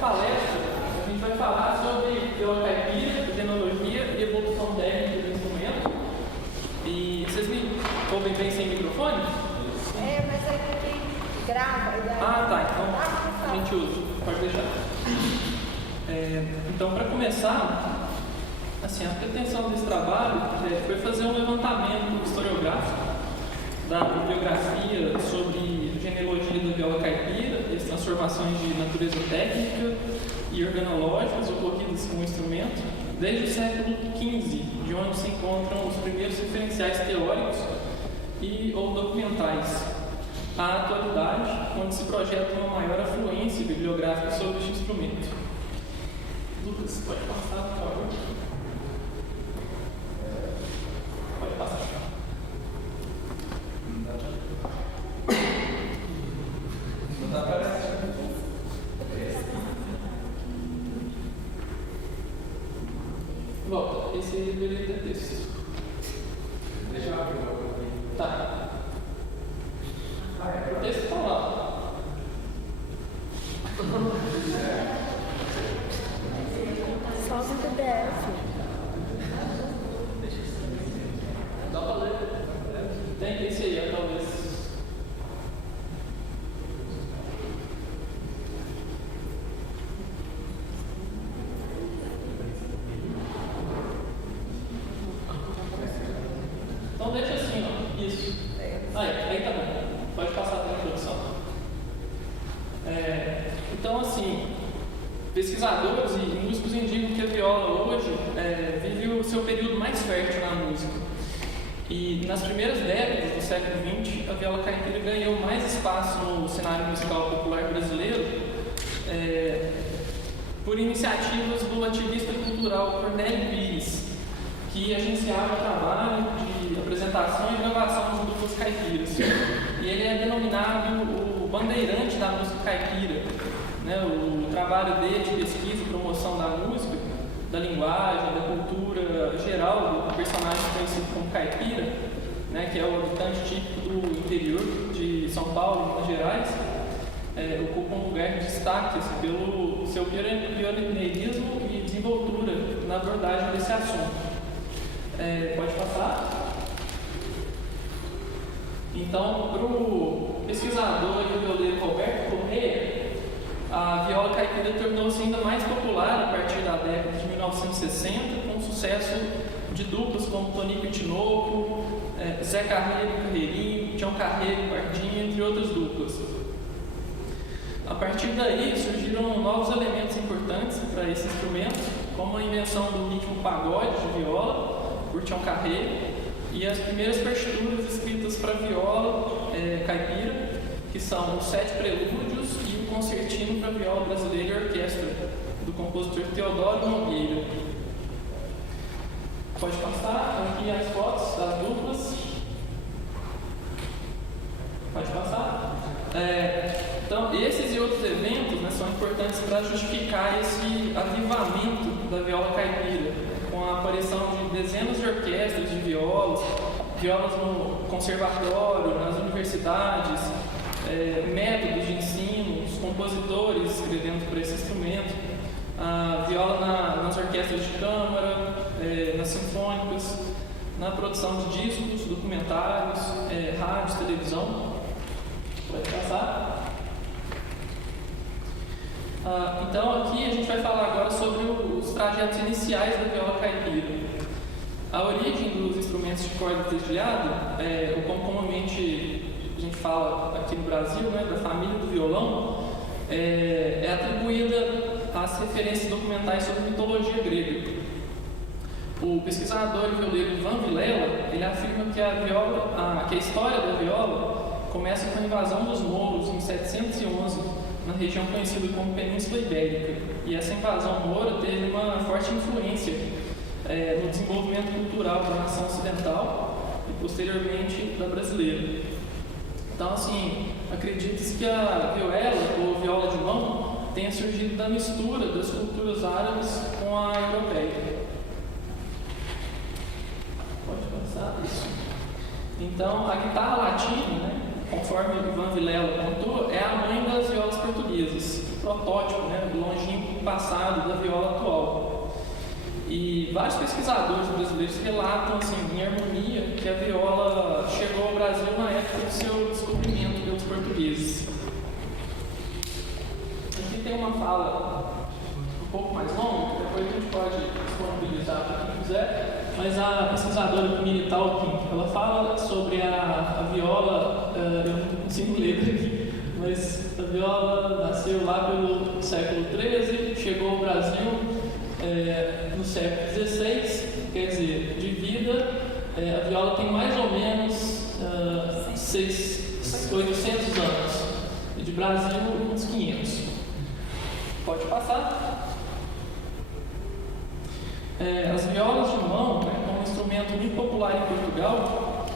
palestra, a gente vai falar sobre viola caipira, genealogia e evolução técnica do instrumento. E vocês me ouvem bem sem microfone? Mas aí quem grava. Ah, tá. Então a gente usa. Pode deixar. Então, para começar, assim, a pretensão desse trabalho foi fazer um levantamento historiográfico da bibliografia sobre genealogia da viola caipira, as transformações de natureza técnica e organológicas ocorridas com o instrumento, desde o século XV, de onde se encontram os primeiros referenciais teóricos e ou documentais, à atualidade, onde se projeta uma maior afluência bibliográfica sobre este instrumento. Lucas, pode passar, por favor. Pode passar. Não dá para volta, esse deveria ter texto. Deixa eu abrir o meu. Tá. O texto está lá. Só no PDF. Dá para ler. Tem esse aí, talvez. Então deixa assim, ó. Isso. Aí tá bom. Pode passar para a introdução. Então, assim, pesquisadores e músicos indicam que a viola hoje vive o seu período mais fértil na música. E nas primeiras décadas do século XX, a viola caipira ganhou mais espaço no cenário musical popular brasileiro por iniciativas do ativista cultural Cornélio Pires, que agenciava o trabalho de apresentação e gravação de duplas caipiras. E ele é denominado o bandeirante da música caipira. Né? O trabalho dele de pesquisa e promoção da música, da linguagem, da cultura geral do personagem conhecido como caipira, né? Que é o habitante típico do interior de São Paulo, Minas Gerais, ocupa um lugar de destaque assim, pelo seu pioneirismo e desenvoltura na abordagem desse assunto. Pode passar. Então, para o pesquisador e violeiro Roberto Corrêa, a viola caipira tornou-se ainda mais popular a partir da década de 1960, com o sucesso de duplas como Tonico e Tinoco, Zé Carreiro e Carreirinho, Tião Carreiro e Pardinho, entre outras duplas. A partir daí surgiram novos elementos importantes para esse instrumento, como a invenção do ritmo pagode de viola por Tião Carreiro e as primeiras partituras escritas para viola caipira, que são os 7 prelúdios e o concertino para viola brasileira e orquestra, do compositor Teodoro Nogueira. Pode passar aqui as fotos das duplas. Pode passar. Então, esses e outros eventos, né, são importantes para justificar esse avivamento da viola caipira, com a aparição de dezenas de orquestras de violas no conservatório, nas universidades, métodos de ensino, os compositores escrevendo para esse instrumento, a viola nas orquestras de câmara, nas sinfônicas, na produção de discos, documentários, rádios, televisão. Pode passar. Então aqui a gente vai falar agora sobre os trajetos iniciais da viola caipira. A origem dos instrumentos de corda dedilhada, ou como comumente a gente fala aqui no Brasil, né, da família do violão, é atribuída às referências documentais sobre mitologia grega. O pesquisador e violeiro Ivan Vilela, ele afirma que a história da viola começa com a invasão dos mouros em 711, na região conhecida como Península Ibérica. E essa invasão moura teve uma forte influência no desenvolvimento cultural da nação ocidental e, posteriormente, da brasileira. Então, assim, acredita-se que a vihuela, ou viola de mão, tenha surgido da mistura das culturas árabes com a europeia. Pode passar isso. Então, a guitarra latina, né, conforme Ivan Vilela contou, é a mãe das violas portuguesas. protótipo, né, do longínquo passado da viola atual. E vários pesquisadores brasileiros relatam, assim, em harmonia, que a viola chegou ao Brasil na época do seu descobrimento pelos portugueses. Aqui tem uma fala um pouco mais longa, depois a gente pode disponibilizar para quem quiser, mas a pesquisadora Miri Talkin, ela fala sobre a viola, eu não consigo ler aqui, mas a viola nasceu lá pelo século XIII, chegou ao Brasil no século XVI, quer dizer, de vida, a viola tem mais ou menos 800 anos, e de Brasil uns 500. Pode passar. As violas de mão, né, como um instrumento muito popular em Portugal,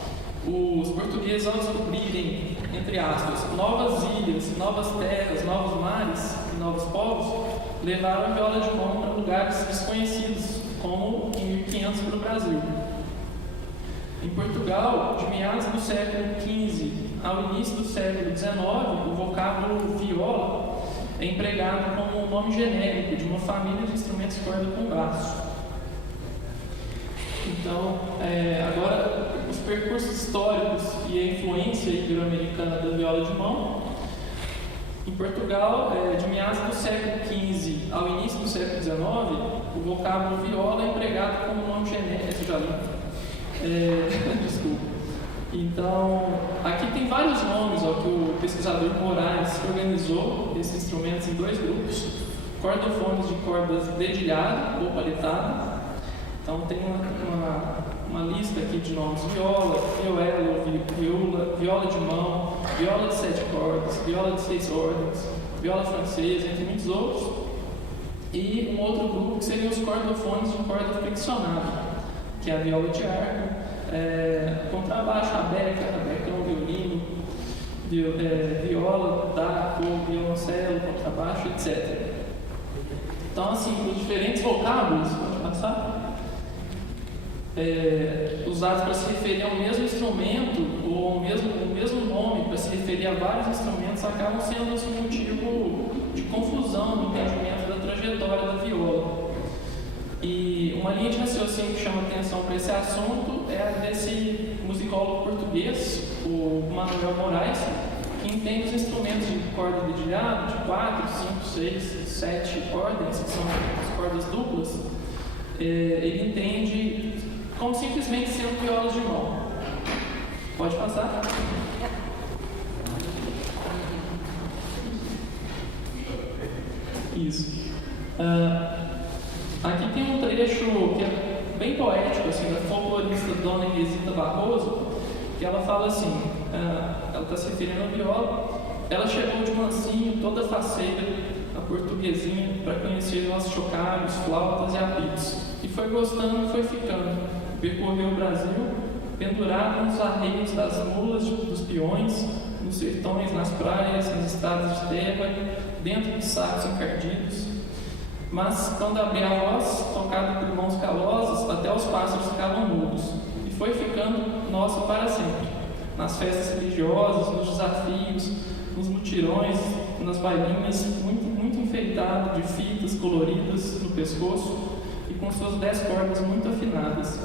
os portugueses, ao descobrirem, entre aspas, novas ilhas, novas terras, novos mares e novos povos, levaram a viola de mão para lugares desconhecidos, como em 1500 para o Brasil. Em Portugal, de meados do século XV ao início do século XIX, o vocábulo viola é empregado como um nome genérico de uma família de instrumentos de corda com braço. Então, agora, os percursos históricos e a influência ibero-americana da viola de mão. Em Portugal, de meados do século XV ao início do século XIX, o vocábulo viola é empregado como nome genérico. Desculpa. Então, aqui tem vários nomes que o pesquisador Moraes organizou esses instrumentos em dois grupos: cordofones de cordas dedilhada ou paletada. Então, tem uma lista aqui de nomes: viola, violo, viola de mão, viola de 7 cordas, viola de 6 ordens, viola francesa, entre muitos outros. E um outro grupo que seriam os cordofones de corda friccionada, que é a viola de arco, contrabaixo, a beca é um violino, viola, taco, violoncelo, contrabaixo, etc. Então, assim, os diferentes vocábulos, pode passar, usados para se referir ao mesmo instrumento ou ao mesmo nome para se referir a vários instrumentos, acabam sendo assim, motivo de confusão no entendimento da trajetória da viola. E uma linha de raciocínio que chama atenção para esse assunto é a desse musicólogo português, o Manuel Moraes, que entende os instrumentos de corda dedilhada de 4, 5, 6, 7 ordens, que são as cordas duplas. Ele entende como simplesmente sendo violas de mão. Pode passar? Isso. Aqui tem um trecho que é bem poético, assim, da folclorista Dona Inesita Barroso, que ela fala assim, ela está se referindo à viola: ela chegou de mansinho, toda faceira, a portuguesinha, para conhecer os chocalhos, flautas e apitos, e foi gostando e foi ficando. Percorreu o Brasil, pendurado nos arreios das mulas, dos peões, nos sertões, nas praias, nas estradas de terra, dentro de sacos encardidos. Mas, quando abria a voz, tocado por mãos calosas, até os pássaros ficavam mudos, e foi ficando nossa para sempre, nas festas religiosas, nos desafios, nos mutirões, nas bailinhas, muito enfeitado de fitas coloridas no pescoço e com suas 10 cordas muito afinadas.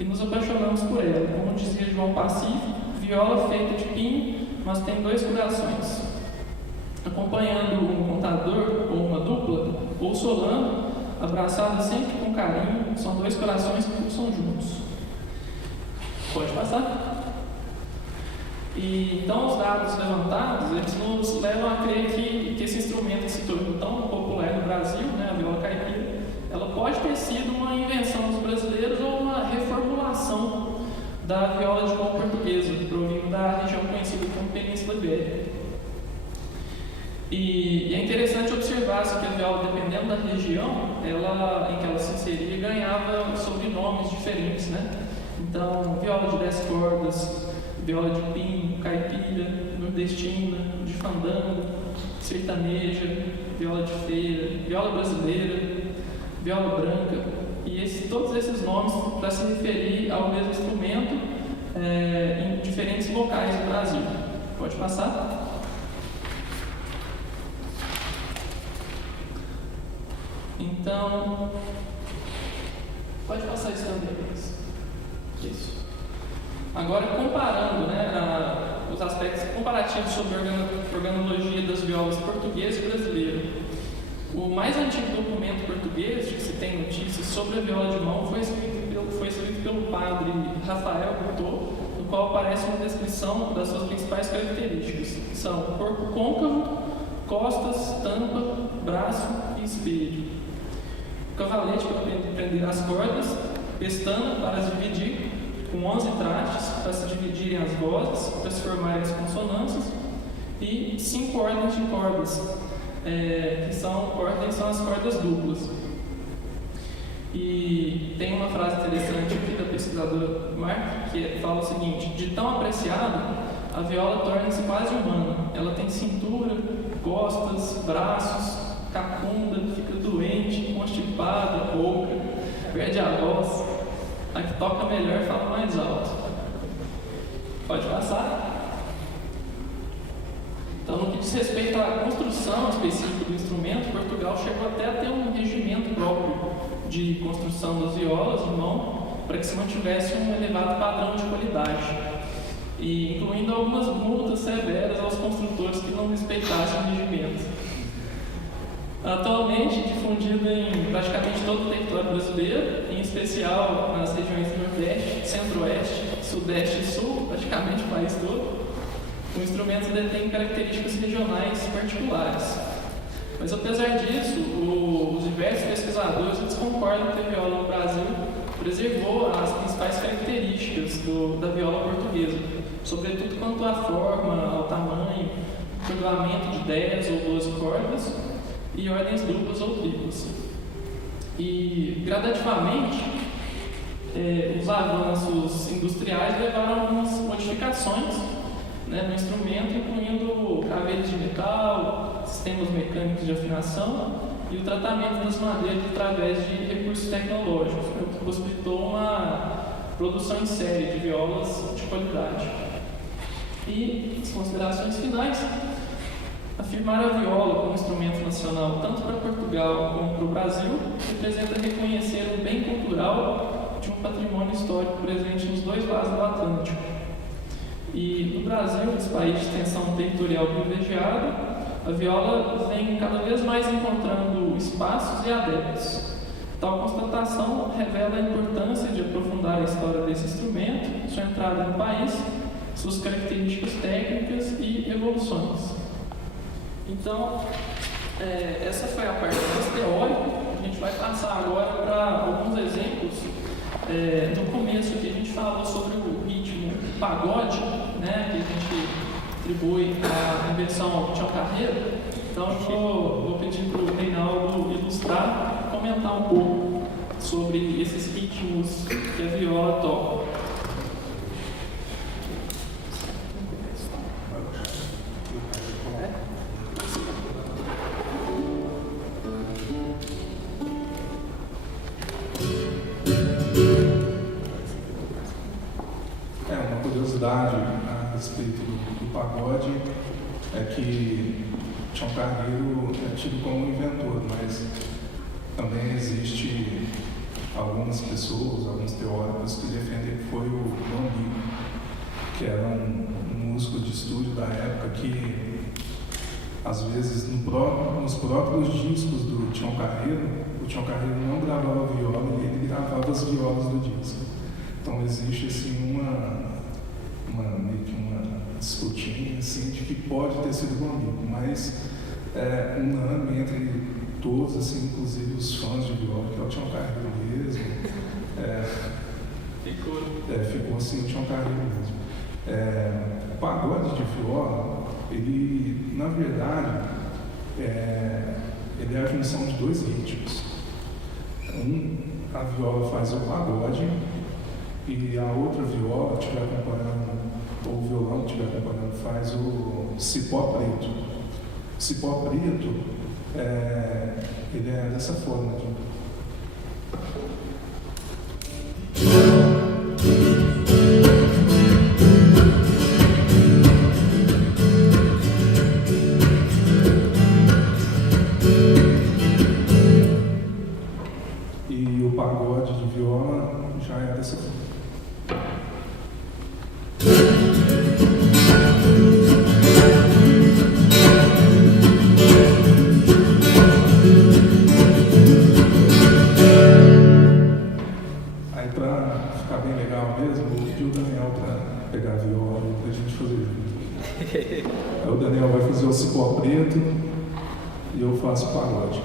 E nos apaixonamos por ela, como dizia João Pacífico, viola feita de pinho, mas tem 2 corações. Acompanhando um contador ou uma dupla, ou solando, abraçados sempre com carinho, são 2 corações que pulsam juntos. Pode passar? E então os dados levantados, eles nos levam a crer que esse instrumento que se tornou tão popular no Brasil, né, a viola caipira, ela pode ter sido uma invenção dos brasileiros ou uma reformulação da viola de mão portuguesa, provindo da região conhecida como Península Ibérica. E é interessante observar que a viola, dependendo da região em que ela se inseria, ganhava sobrenomes diferentes, né? Então, viola de 10 cordas, viola de pinho, caipira, nordestina, de fandango, sertaneja, viola de feira, viola brasileira, viola branca, e todos esses nomes para se referir ao mesmo instrumento em diferentes locais do Brasil. Pode passar? Então, pode passar isso também. Isso. Agora, comparando, né, os aspectos comparativos sobre a organologia das violas portuguesa e brasileira. O mais antigo documento português que se tem notícias sobre a viola de mão foi escrito pelo padre Rafael Couto, no qual aparece uma descrição das suas principais características, que são corpo côncavo, costas, tampa, braço e espelho. Cavalete para prender as cordas, pestana para as dividir, com 11 trastes para se dividirem as vozes, para se formarem as consonâncias, e 5 ordens de cordas, que são as cordas duplas. E tem uma frase interessante aqui da pesquisadora Mark, que fala o seguinte: de tão apreciado, a viola torna-se quase humana. Ela tem cintura, costas, braços, cacunda, fica doente, constipada, rouca, perde a voz. A que toca melhor fala mais alto. Pode passar. Então, no que diz respeito à construção específica do instrumento, Portugal chegou até a ter um regimento próprio de construção das violas de mão para que se mantivesse um elevado padrão de qualidade, e incluindo algumas multas severas aos construtores que não respeitassem o regimento. Atualmente difundido em praticamente todo o território brasileiro, em especial nas regiões do Nordeste, Centro-Oeste, Sudeste e Sul, praticamente o país todo, o instrumento detém características regionais particulares. Mas apesar disso, os diversos pesquisadores concordam que a viola no Brasil preservou as principais características da viola portuguesa, sobretudo quanto à forma, ao tamanho, programamento de 10 ou 12 cordas e ordens duplas ou triplas. E, gradativamente, os avanços industriais levaram a algumas modificações, né, no instrumento, incluindo craveiros de metal, sistemas mecânicos de afinação e o tratamento das madeiras através de recursos tecnológicos, o que possibilitou uma produção em série de violas de qualidade. E as considerações finais: afirmar a viola como instrumento nacional tanto para Portugal como para o Brasil representa reconhecer um bem cultural de um patrimônio histórico presente nos dois lados do Atlântico. E no Brasil, esse país de extensão territorial privilegiada, a viola vem cada vez mais encontrando espaços e adeptos. Tal constatação revela a importância de aprofundar a história desse instrumento, sua entrada no país, suas características técnicas e evoluções. Então, essa foi a parte mais teórica. A gente vai passar agora para alguns exemplos. No começo aqui a gente falou sobre o ritmo pagode, né, que a gente atribui a invenção ao Tião Carreiro. Então eu vou pedir para o Reinaldo ilustrar, comentar um pouco sobre esses ritmos que a viola toca. A respeito do pagode é que Tião Carreiro é tido como inventor, mas também existe algumas pessoas, alguns teóricos que defendem que foi o Bambi, que era um músico de estúdio da época que, às vezes, nos próprios discos do Tião Carreiro, o Tião Carreiro não gravava viola e ele gravava as violas do disco. Então existe assim meio que uma disputinha assim, de que pode ter sido Bambi, mas unânime entre todos, assim, inclusive os fãs de viola, que é o Tião Carreiro mesmo. Ficou assim o Tião Carreiro mesmo. O pagode de viola, ele, na verdade, ele é a junção de dois ritmos. A viola faz o pagode e a outra viola que estiver acompanhando, ou o violão que estiver acompanhando, faz o cipó preto. O cipó preto, ele é dessa forma aqui. já é dessa forma. Aí, para ficar bem legal mesmo, eu pedi o Daniel para pegar a viola para a gente fazer junto. Aí o Daniel vai fazer o cipó preto e eu faço o pagode.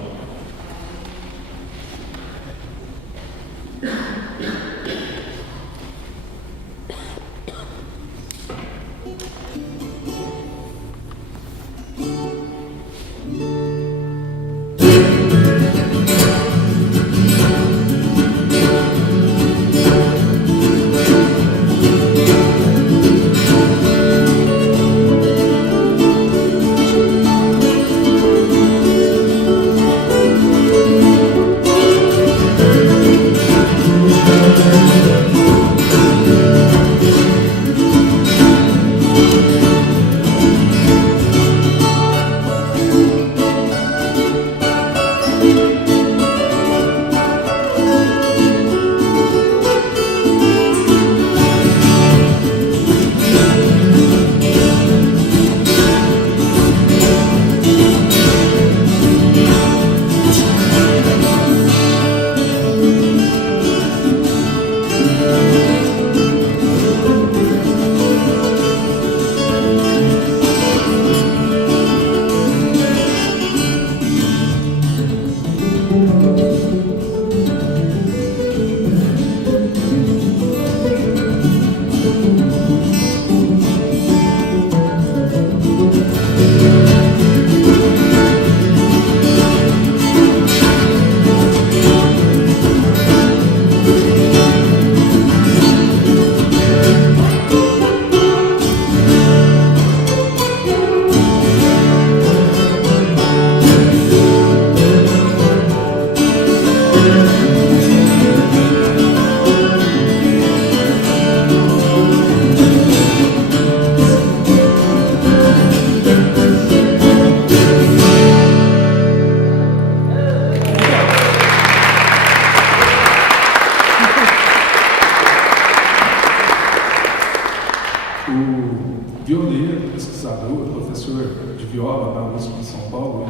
O violeiro, pesquisador, professor de viola da USP de São Paulo,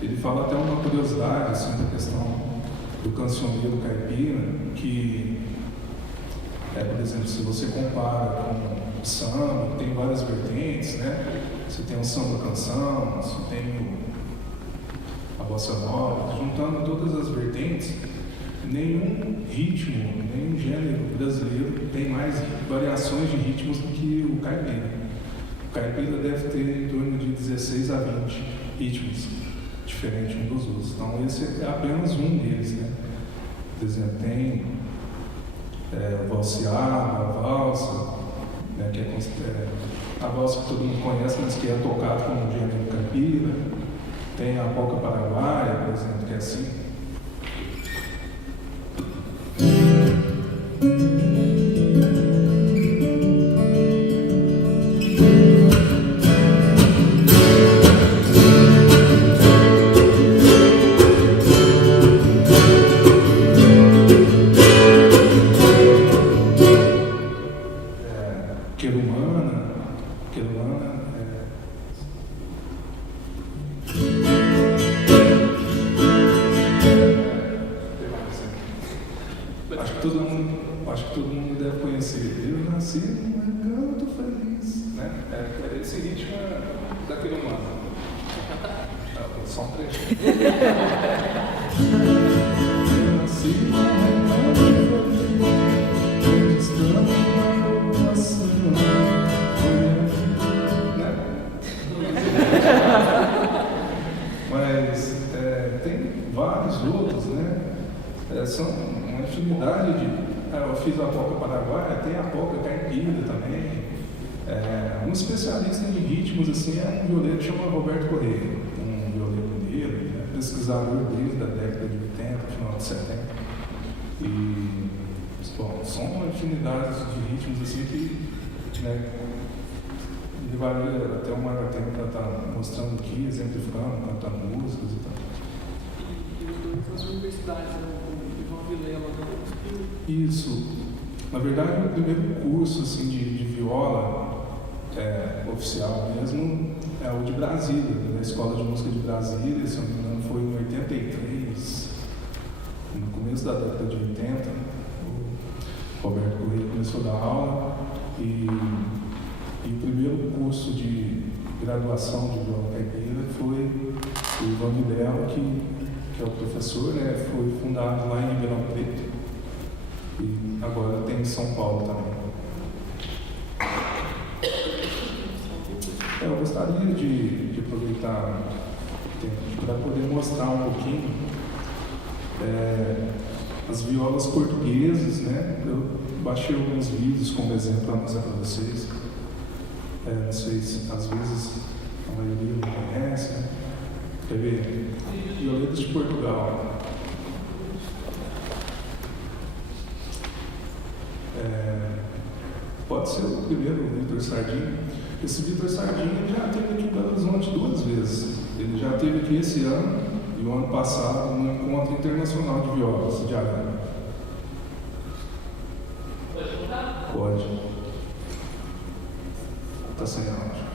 ele fala até uma curiosidade assim, da questão do cancioneiro caipira, que, por exemplo, se você compara com o samba, tem várias vertentes, né? Você tem o samba-canção, você tem a bossa nova, juntando todas as vertentes, nenhum ritmo, nenhum gênero brasileiro tem mais variações de ritmos do que o caipira. O caipira deve ter em torno de 16 a 20 ritmos diferentes uns dos outros. Então esse é apenas um deles, né? Por exemplo, tem o valseado, a valsa, né, que é a valsa que todo mundo conhece, mas que é tocado como gênero caipira. Tem a polca paraguaia, por exemplo, que é assim. Acho que todo mundo deve conhecer. Eu nasci num recanto feliz, né? Esse ritmo é daquele humano. Só um trecho. Eu nasci num recanto feliz, onde estamos na nossa né? Mas tem vários outros, né? São uma infinidade de. Eu fiz a polca paraguaia, tem a polca caipira também. Um especialista em ritmos assim é um violeiro que chama Roberto Correia, um violeiro mineiro, pesquisador desde a década de 80, final de 70. E bom, são uma infinidade de ritmos assim que levaria até uma hora tempo para estar mostrando aqui, exemplificando, cantando músicas e tal. E nas universidades, né? O João violão da USP? Isso. Na verdade, o primeiro curso assim, de viola oficial mesmo é o de Brasília, da Escola de Música de Brasília, se eu não me engano foi em 83, no começo da década de 80, o Roberto Corrêa começou a dar aula e o primeiro curso de graduação de viola caipira foi o Ivan Vilela, que é o professor, né, foi fundado lá em Ribeirão Preto e agora tem em São Paulo também. Eu gostaria de aproveitar o tempo para poder mostrar um pouquinho as violas portuguesas, né? Eu baixei alguns vídeos como exemplo para mostrar para vocês. Não sei se às vezes a maioria não conhece, né? Quer ver? Violetas de Portugal. Pode ser o primeiro, o Vitor Sardinha. Esse Vitor Sardinha ele já esteve aqui em Belo Horizonte 2 vezes. Ele já esteve aqui esse ano e o ano passado no Encontro Internacional de Violas de Arara. Pode contar? Pode. Está sem áudio.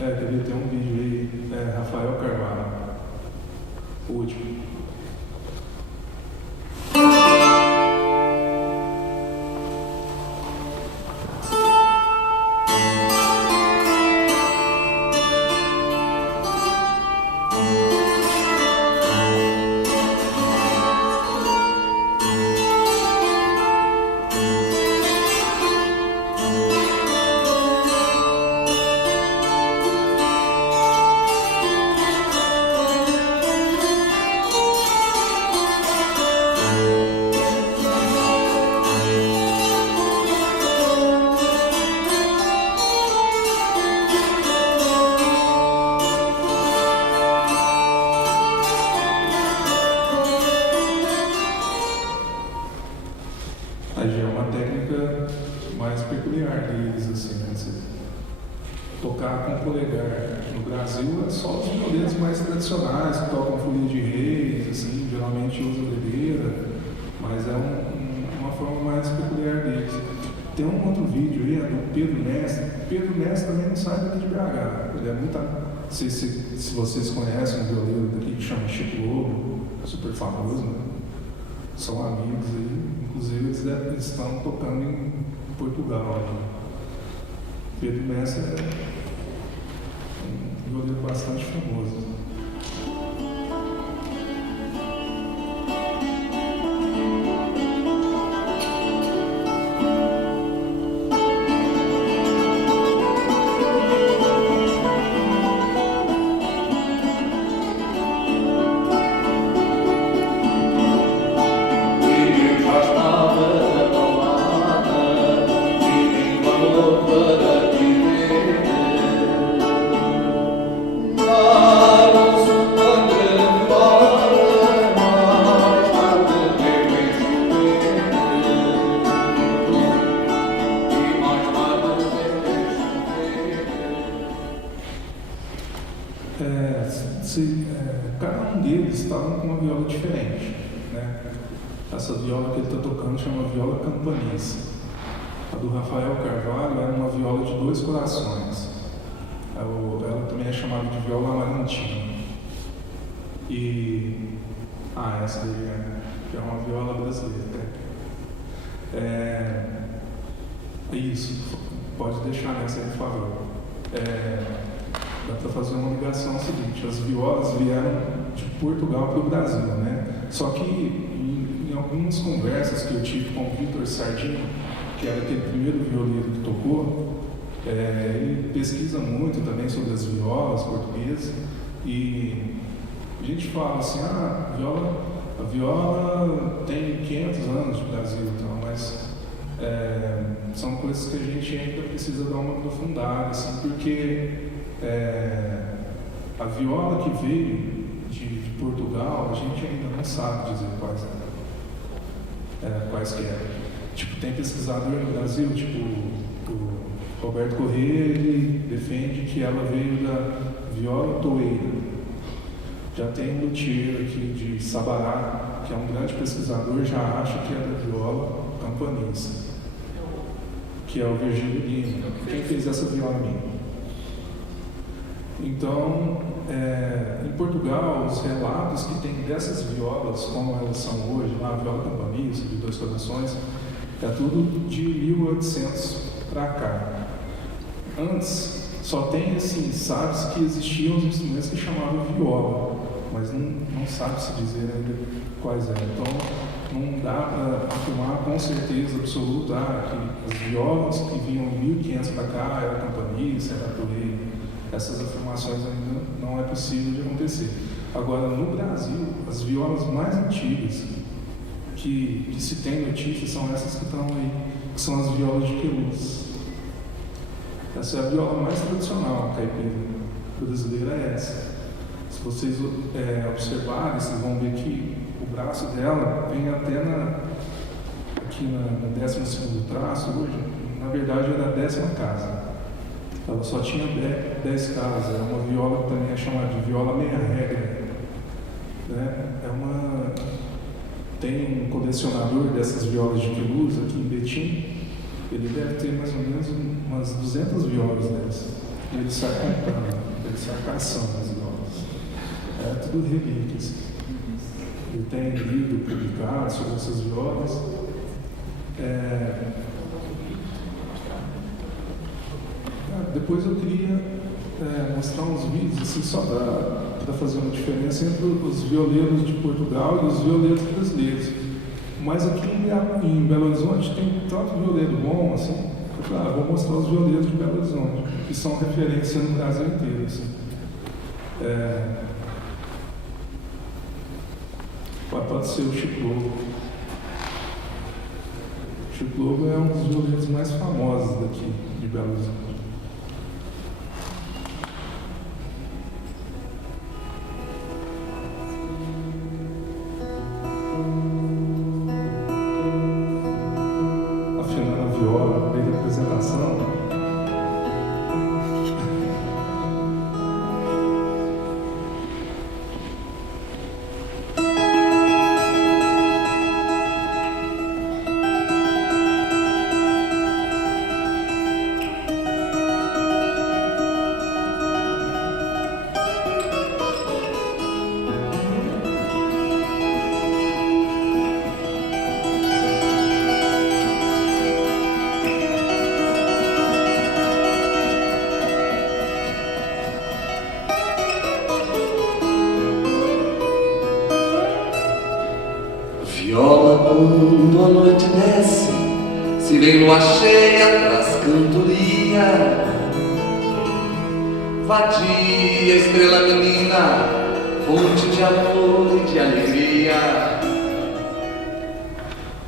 Deve ter um vídeo aí, Rafael Carvalho, o último. Aí já é uma técnica mais peculiar deles, assim, né? Você tocar com polegar. No Brasil é só os violeiros mais tradicionais que tocam folia de reis, assim, geralmente usam bebeira, mas é uma forma mais peculiar deles. Tem um outro vídeo aí, é do Pedro Mestre. Pedro Mestre também não sai daqui de BH. Ele é muito. Se vocês conhecem um violeiro daqui que chama Chico Lobo, super famoso, né? São amigos aí. Inclusive eles estão tocando em Portugal. Né? Pedro Mestre é um violeiro bastante famoso. Para cada um deles estava com uma viola diferente, né? Essa viola que ele está tocando chama viola campanisa. A do Rafael Carvalho era uma viola de 2 corações. Ela também é chamada de viola amarantina. Essa daí é uma viola brasileira. Isso, pode deixar nessa aí, por favor. Dá para fazer uma ligação seguinte: as violas vieram de Portugal para o Brasil, né? Só que em algumas conversas que eu tive com o Vitor Sardinha, que era aquele primeiro violeiro que tocou, ele pesquisa muito também sobre as violas portuguesas, e a gente fala assim, a viola tem 500 anos de Brasil, então, mas são coisas que a gente ainda precisa dar uma aprofundada, assim, porque a viola que veio de Portugal, a gente ainda não sabe dizer quais que eram. Tipo, tem pesquisador no Brasil, tipo o Roberto Corrêa, ele defende que ela veio da viola toeira. Já tem um luthier aqui de Sabará, que é um grande pesquisador, já acha que é da viola campanisa, que é o Virgílio Lima. Quem fez essa viola minha? Então, em Portugal, os relatos que tem dessas violas, como elas são hoje, lá, a viola campanisa, de 2 corações, é tudo de 1800 para cá. Antes, só tem assim, sabe-se que existiam os instrumentos que chamavam viola, mas não sabe-se dizer ainda quais eram. Então, não dá para afirmar com certeza absoluta que as violas que vinham em 1500 para cá era campanisa, era toreira. Essas afirmações ainda não é possível de acontecer. Agora, no Brasil, as violas mais antigas que se tem notícia são essas que estão aí, que são as violas de queluz. Essa é a viola mais tradicional, a caipira brasileira é essa. Se vocês observarem, vocês vão ver que o braço dela vem até aqui na 12º traço hoje, na verdade era a 10ª casa. Ela só tinha 10 casas, é uma viola que também é chamada de viola meia-regra. Né? Tem um colecionador dessas violas de queluz aqui em Betim, ele deve ter mais ou menos umas 200 violas dessas. Ele sai comprando, ele sai caçando as violas. É tudo relíquias. Ele tem livro publicado sobre essas violas. Depois eu queria mostrar uns vídeos assim, só para fazer uma diferença entre os violeiros de Portugal e os violeiros brasileiros. Mas aqui em Belo Horizonte tem tanto violeiro bom, assim, eu falei, vou mostrar os violeiros de Belo Horizonte, que são referência no Brasil inteiro. Assim. Pode ser o Chico Lobo. O Chico Lobo é um dos violeiros mais famosos daqui de Belo Horizonte. Quando a noite desce, se vem lua cheia, traz cantoria. Vadia, estrela menina, fonte de amor e de alegria.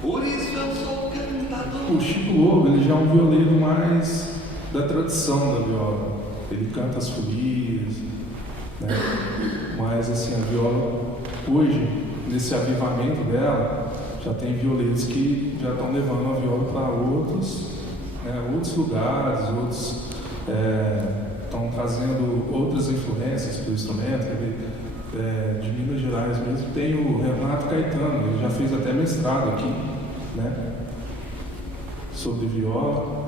Por isso eu sou cantador. O Chico Lobo, ele já é um violeiro mais da tradição da viola. Ele canta as folias, né? Mas assim, a viola, hoje, nesse avivamento dela, já tem violeiros que já estão levando a viola para outros lugares, outros estão trazendo outras influências para o instrumento. de Minas Gerais mesmo, tem o Renato Caetano, ele já fez até mestrado aqui, né? Sobre viola.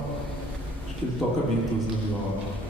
Acho que ele toca Beatles na viola.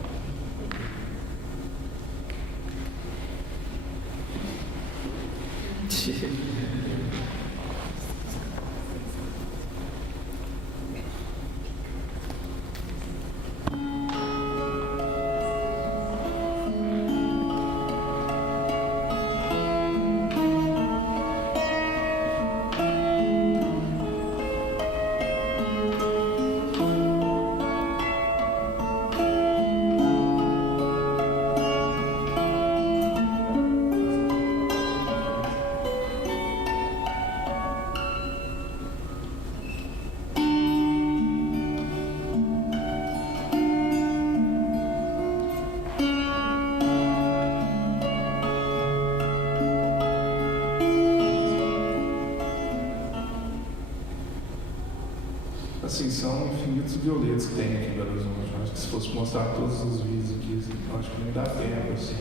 Assim, são infinitos violetos que tem aqui em Belo Horizonte. Eu acho que se fosse mostrar todos os vídeos aqui, eu acho que não dá tempo, assim.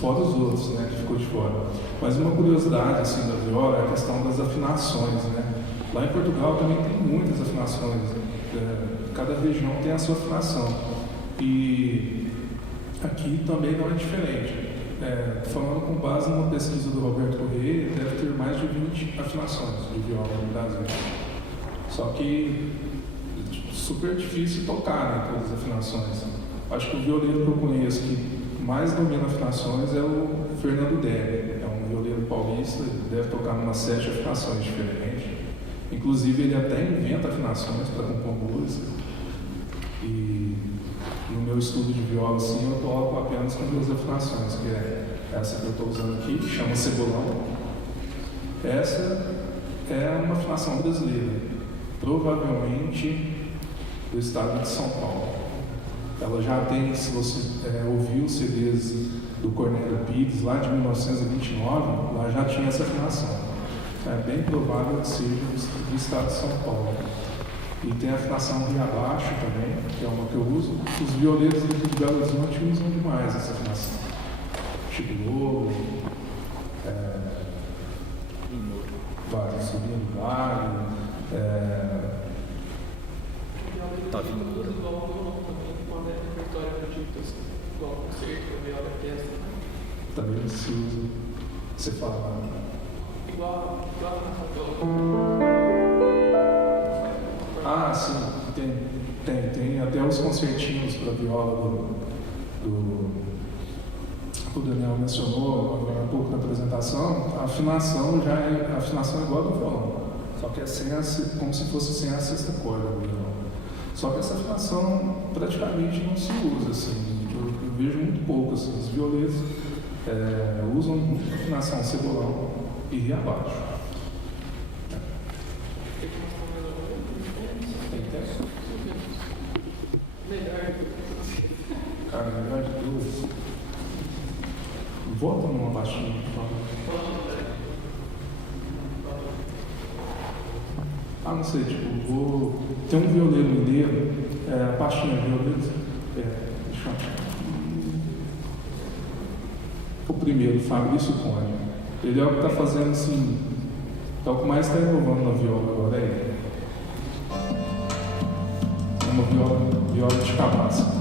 Fora os outros, né, que ficou de fora. Mas uma curiosidade, assim, da viola é a questão das afinações, né? Lá em Portugal também tem muitas afinações. Cada região tem a sua afinação. E aqui também não é diferente. Falando com base numa pesquisa do Roberto Correia, deve ter mais de 20 afinações de viola no Brasil. Só que super difícil tocar, né, todas as afinações. Acho que o violeiro que eu conheço que mais domina afinações é o Fernando Dere. É um violeiro paulista, ele deve tocar umas 7 afinações diferentes. Inclusive ele até inventa afinações para compor música. E no meu estudo de viola, assim, eu toco apenas com 2 afinações, que é essa que eu estou usando aqui, que chama Cebolão. Essa é uma afinação brasileira, provavelmente do estado de São Paulo. Ela já tem, se você ouviu os CDs do Cornélio Pires, lá de 1929, lá já tinha essa afinação. É bem provável que seja do estado de São Paulo. E tem a afinação Rio Abaixo também, que é uma que eu uso. Os violeiros daqui de Belo Horizonte usam demais essa afinação. Chico Lobo, Subindo do Vale, Tá vindo por igual quando é repertório acredito, igual concerto, viola, orquestra. Também se usa. Você fala. Igual Ah, sim, tem até os concertinhos para viola o Daniel mencionou agora há pouco na apresentação. A afinação já é igual do violão, só que é como se fosse sem a sexta corda do violão. Só que essa afinação praticamente não se usa, assim, eu vejo muito pouco, assim, os violeiros usam muito a afinação cebolão e ri abaixo. Tem tempo? melhor. Cara, melhor de duas. Volta numa baixinha, por favor. Ah, não sei, tipo, tem um violeiro mineiro, a baixinha violeiro, deixa eu achar. O primeiro, Fabrício Conde. Ele é o que está fazendo assim, é o que mais está inovando na viola agora, é uma viola de cabaça.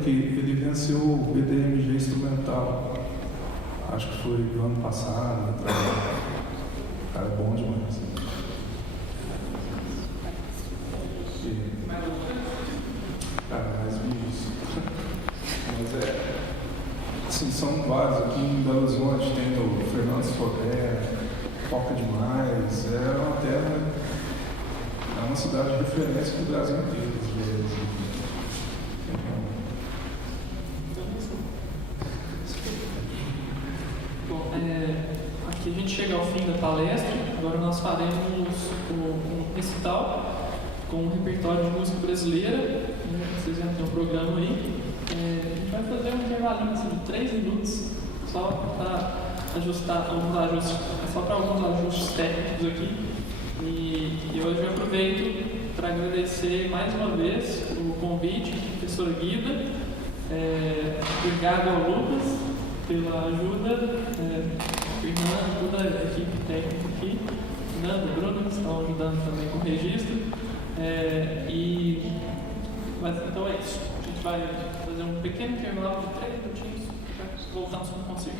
que ele venceu o BDMG instrumental. Acho que foi do ano passado. Cara, é bom demais. Cara, mais isso. Mas assim, são vários. Aqui em Belo Horizonte tem o Fernando Sodré, toca demais. É uma terra, é uma cidade de referência para o Brasil inteiro, às vezes. Bom, aqui a gente chega ao fim da palestra. Agora nós faremos um recital com um repertório de música brasileira. Vocês já têm um programa aí. A gente vai fazer um intervalinho assim, de 3 minutos, só para ajustar alguns ajustes, só para alguns ajustes técnicos aqui. E hoje eu aproveito para agradecer mais uma vez o convite da professora Guida. Obrigado ao Lucas pela ajuda, Fernando, toda a equipe técnica aqui, Fernando e Bruno, que estão ajudando também com o registro. Mas então é isso. A gente vai fazer um pequeno intervalo de 3 minutinhos para voltarmos com o concerto.